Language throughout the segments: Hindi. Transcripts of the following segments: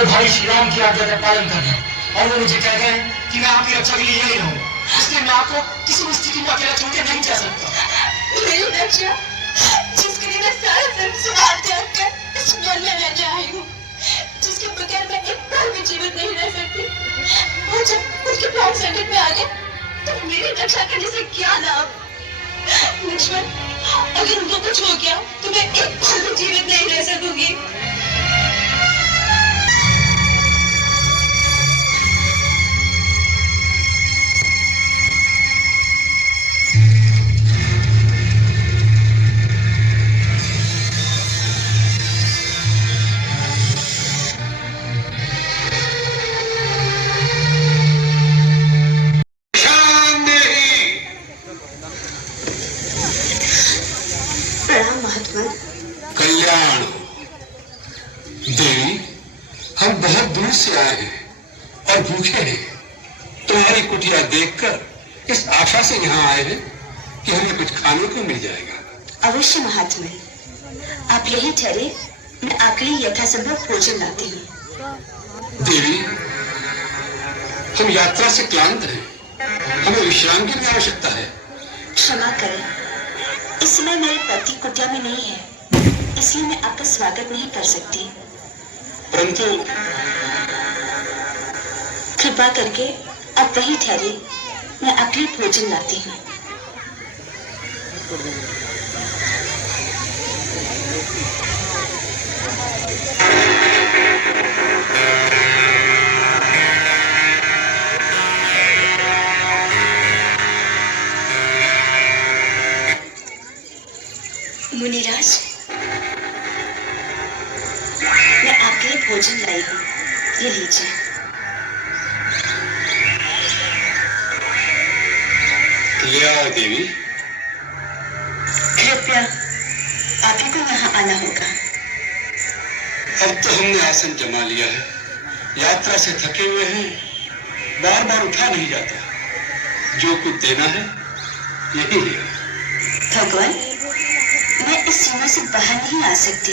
बड़े भाई श्री राम की आज्ञा का पालन करना, और वो मुझे कहते हैं कि मैं आपकी रक्षा के लिए यही रहूं, इसलिए मैं आपको किसी भी स्थिति में अकेला छोड़ के नहीं जा सकता। मेरी रक्षा जिसके लिए मैं सारा संसार त्याग कर इस महल में रहने आई हूँ, जिसके बगैर मैं एक पल भी जीवित नहीं रह सकती, और जब उसके प्राण संकट में आ गए तो मेरी रक्षा करने से क्या लाभ? लक्ष्मण, अगर उनको कुछ हो गया तो मैं एक पल भी जीवित नहीं रह सकूंगी। कल्याण देवी, हम बहुत दूर से आए हैं और भूखे हैं। तुम्हारी कुटिया देखकर इस आशा से यहाँ आए हैं कि हमें कुछ खाने को मिल जाएगा। अवश्य महात्मा, आप यही ठहरे, मैं आपके लिए यथासंभव भोजन लाती हूँ। देवी, हम यात्रा से क्लांत हैं, हमें विश्राम की भी आवश्यकता है। क्षमा करें, इस समय मेरे पति कुटिया में नहीं है, इसलिए मैं आपका स्वागत नहीं कर सकती। परंतु कृपा करके आप वही ठहरे, मैं आपके लिए भोजन लाती हूँ। मुनिराज, मैं आपके लिए भोजन लाई हूँ, ये लीजिए। ले आओ देवी। कृपया आप ही को यहाँ आना होगा। अब तो हमने आसन जमा लिया है, यात्रा से थके हुए हैं, बार बार उठा नहीं जाता। जो कुछ देना है यही ले। भगवान, मैं इस सीमा से बाहर नहीं आ सकती,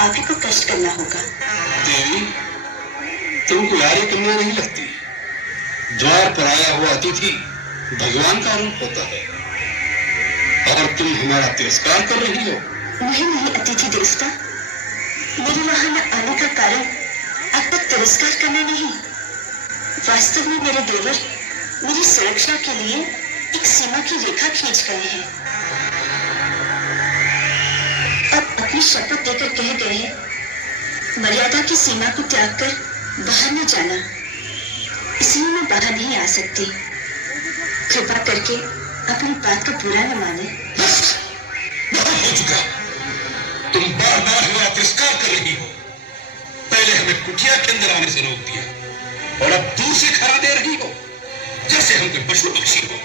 आप ही को कष्ट करना होगा। देवी, तुमको यारी कन्या नहीं लगती। द्वार पर आया हुआ अतिथि भगवान का रूप होता है, और तुम हमारा तिरस्कार कर रही हो। नहीं अतिथि देवता, मेरे वहां न आने का कारण आपका तिरस्कार करना नहीं, वास्तव में मेरे देवर मेरी सुरक्षा के लिए एक सीमा की रेखा खींच गए हैं। अब अपनी शपथ देकर कह गए हैं, मर्यादा की सीमा को त्याग कर बाहर न जाना, इसलिए मैं बाहर नहीं आ सकती। कृपा करके अपनी बात को बुरा न माने। बहुत हो चुका, तुम बार बार हमारा तिरस्कार कर रही हो। पहले हमें कुटिया के अंदर आने से रोक दिया, और अब दूर से खड़ा दे रही हो, जैसे हम कोई पशु पक्षी हो।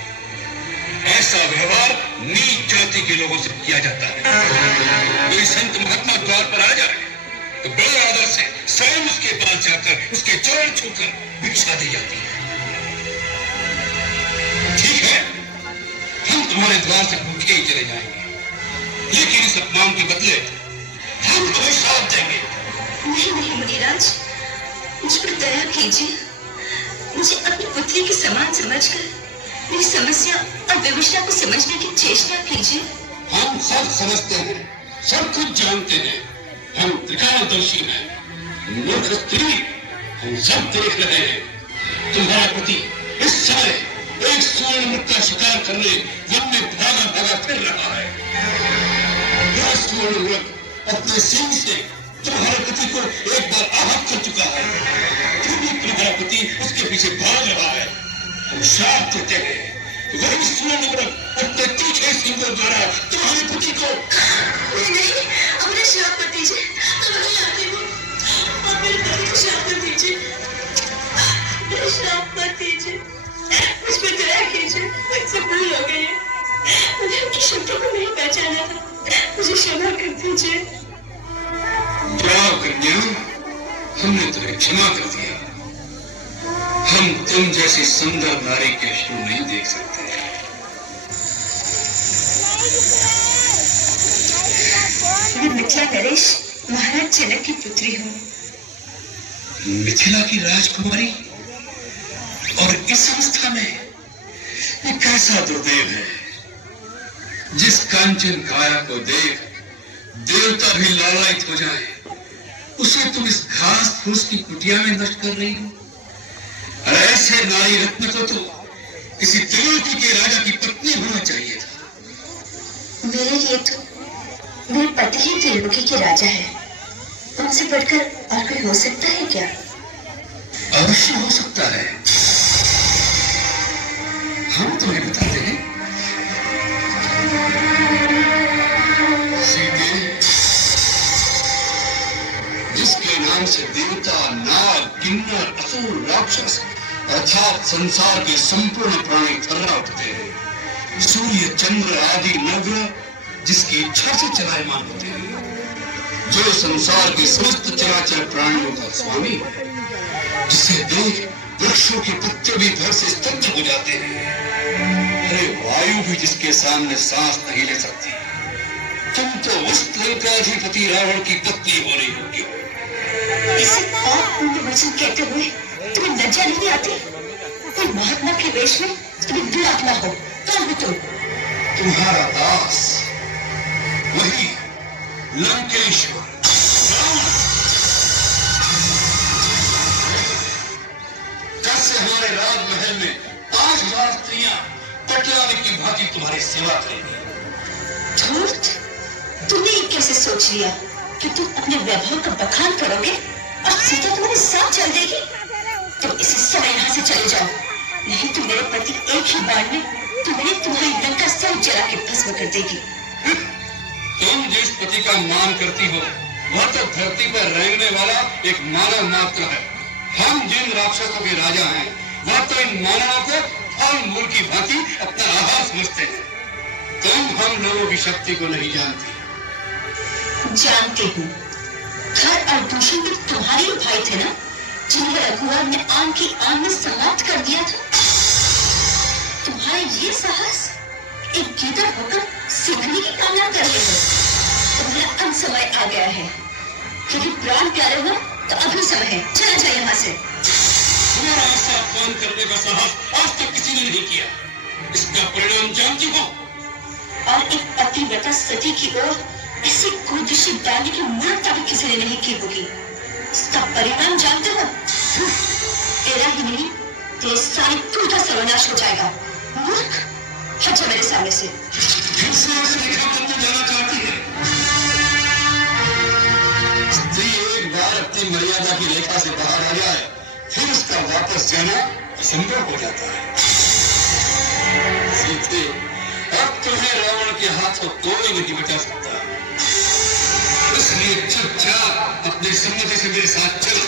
ऐसा व्यवहार नीच जाति के लोगों से किया जाता है। कोई संत महात्मा द्वार पर आ जाए तो बड़े आदर से स्वयं उसके पास जाकर उसके चरण छूकर भिक्षा दी जाती है। ठीक है, हम तुम्हारे द्वार से भूखे ही चले जाएंगे, लेकिन इस अपमान के बदले हम तुम्हें श्राप देंगे। नहीं मुनिराज, मुझ पर दया कीजिए, मुझे अपनी पुत्री के समान समझकर मेरी समस्या और विवशता को समझने की चेष्टा कीजिए। हम सब समझते हैं, सब कुछ जानते हैं, हम त्रिकालदर्शी हैं, मूर्ख स्त्री, हम सब देख रहे हैं। तुम्हारा पति इस समय एक स्वर्ण मुक्त का शिकार करने वन में भागा भागा फिर रहा है। यह स्वर्ण मुक्त अपने सिंह से तुम्हारे पति को एक बार आहत कर चुका है, फिर भी तुम्हारा पति उसके पीछे भाग रहा है। हम श्राप देते हैं, वही स्वर्ण मुक्त अपने तीखे सिंहों द्वारा तुम्हारे पति को। नहीं, अपने श्राप मत दीजिए, मैं वहीं आती हूँ। आप मेरे पति को श्राप मत दीजिए, मेरे श्राप मत दीजिए, मुझ पर दया कीजिए, मुझसे भूल हो गई है, मुझे उनकी शब्दों को नहीं पहचाना था, मुझे क्षमा कर दीजिए। जाओ कन्या, हमने तुम्हें क्षमा कर दिया। हम तुम जैसी सुंदर नारी के अश्रु नहीं देख सकते। मैं मिथिला नरेश महाराज जनक की पुत्री हूँ। मिथिला की राजकुमारी और इस अवस्था में ये कैसा दुर्दैव है। जिस कांचन काया को देख देवता भी लालायित हो जाए, उसे तुम इस घास फूस की कुटिया में नष्ट कर रही हो। और ऐसे नारी रत्न को तो किसी त्रिलोकी के राजा की पत्नी होना चाहिए था। मेरे लिए तो मेरे पति ही त्रिलोकी के राजा है। उनसे बढ़कर और कोई हो सकता है क्या? अवश्य हो सकता है। हम तुम्हें बताते हैं। सीते, जिसके नाम से देवता, नाग, किन्नर, असुर, राक्षस अर्थात संसार के संपूर्ण प्राणी थर्रा उठते हैं। सूर्य, चंद्र आदि नवग्रह जिसकी इच्छा से चलायमान होते हैं। जो संसार के समस्त चराचर प्राणियों का स्वामी, जिसे देख वृक्षों के पत्ते भी घर से स्तब्ध हो जाते हैं। अरे वायु भी जिसके सामने सांस नहीं ले सकती। तुम तो उस लंकाधिपति रावण की पत्नी हो रही हो। इसे पाप पुण्य वचन कहते हुए तुम्हें लज्जा नहीं आती? कोई महात्मा के वेश में तुम्हें दुरात्मा हो। कौन हो तुम? तुम्हारा दास, वही लंकेश्वर रावण। कैसे हमारे राजमहल में 5000 स्त्रियां पटलानी की भांति तुम्हारी सेवा करेंगी। धूर्त, तुमने ये कैसे सोच लिया कि तुम अपने वैभव का बखान करोगे और सीता तुम्हारे साथ चल देगी? तुम इसी समय यहाँ से चले जाओ, नहीं तो मेरे पति एक ही बार में तुम्हारी लंका सब जला के भस्म कर देगी। तुम जिस पति का मान करती हो, वह तो धरती पर रेंगने वाला एक मानव मात्र है। हम जिन राक्षसों के राजा हैं, वह तो इन मानवों को फल मूल की भांति अपना आहार समझते हैं। तुम हम लोगों की शक्ति को नहीं जानती। जानती हूँ। खर और दूषण भी तुम्हारे ही भाई थे ना, जिन्हें रघुवर ने आन की आन में समाप्त कर दिया था। तुम्हारा ये साहस एक गिदड़ होकर सिंघनी की कामना कर रहे हो। तुम्हारा अंत समय आ गया है। यदि प्राण प्यारे हो तो अभी समय है, चला जाए यहाँ से। तुम्हारा ऐसा अपमान करने का साहस आज तक किसी ने नहीं किया। इसका परिणाम जानती हो? और एक पतिव्रता सती की ओर ऐसी कुदृष्टि डालने की मूर्खता भी किसी ने नहीं की होगी। इसका परिणाम जानते हो? तेरा ही नहीं, तेरे सारी कुल का सर्वनाश हो जाएगा। मूर्ख, हट जा मेरे सामने से। फिर से उसे देखा करने जाना चाहती है। स्त्री एक बार अपनी मर्यादा की रेखा से बाहर आ जाए, फिर उसका वापस जाना असंभव हो जाता है। सीते, अब तुम्हें रावण के हाथों कोई नहीं बचा सकता। इसलिए चुपचाप अपनी सम्मति से मेरे साथ चलो।